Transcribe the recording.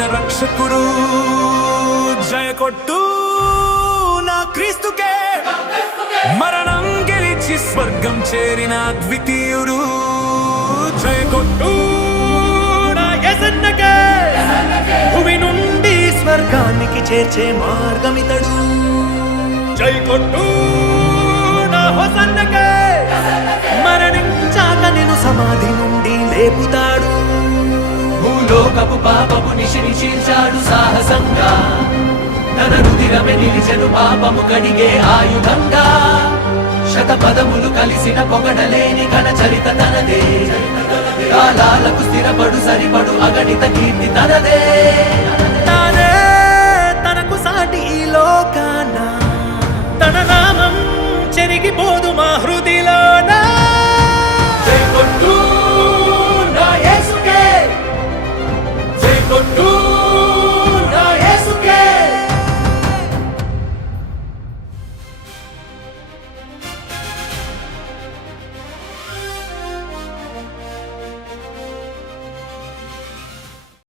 పుట్టిన రక్షకుడు జయ కొట్టు నా క్రీస్తుకే మరణం గెలిచి స్వర్గం చేరిన ద్వితీయుడు జయ కొట్టు నా యేసన్నకే భూమి నుండి స్వర్గానికి చేర్చే మార్గమితడు జై కొట్టు నా హోసన్నకే మరణించాక నిన్ను సమాధి నుండి లేపుతాడు భూలోకపు పాపపు నిశిని చీల్చాడు సాహసంగా తన రుధిరమే నిలిచెను పాపము కడిగే ఆయుధంగా శతపదములు కలిసిన పొగడలేని ఘన చరిత తనదే కాలాలకు స్థిరపడు సరిపడు అగణిత కీర్తి తనదే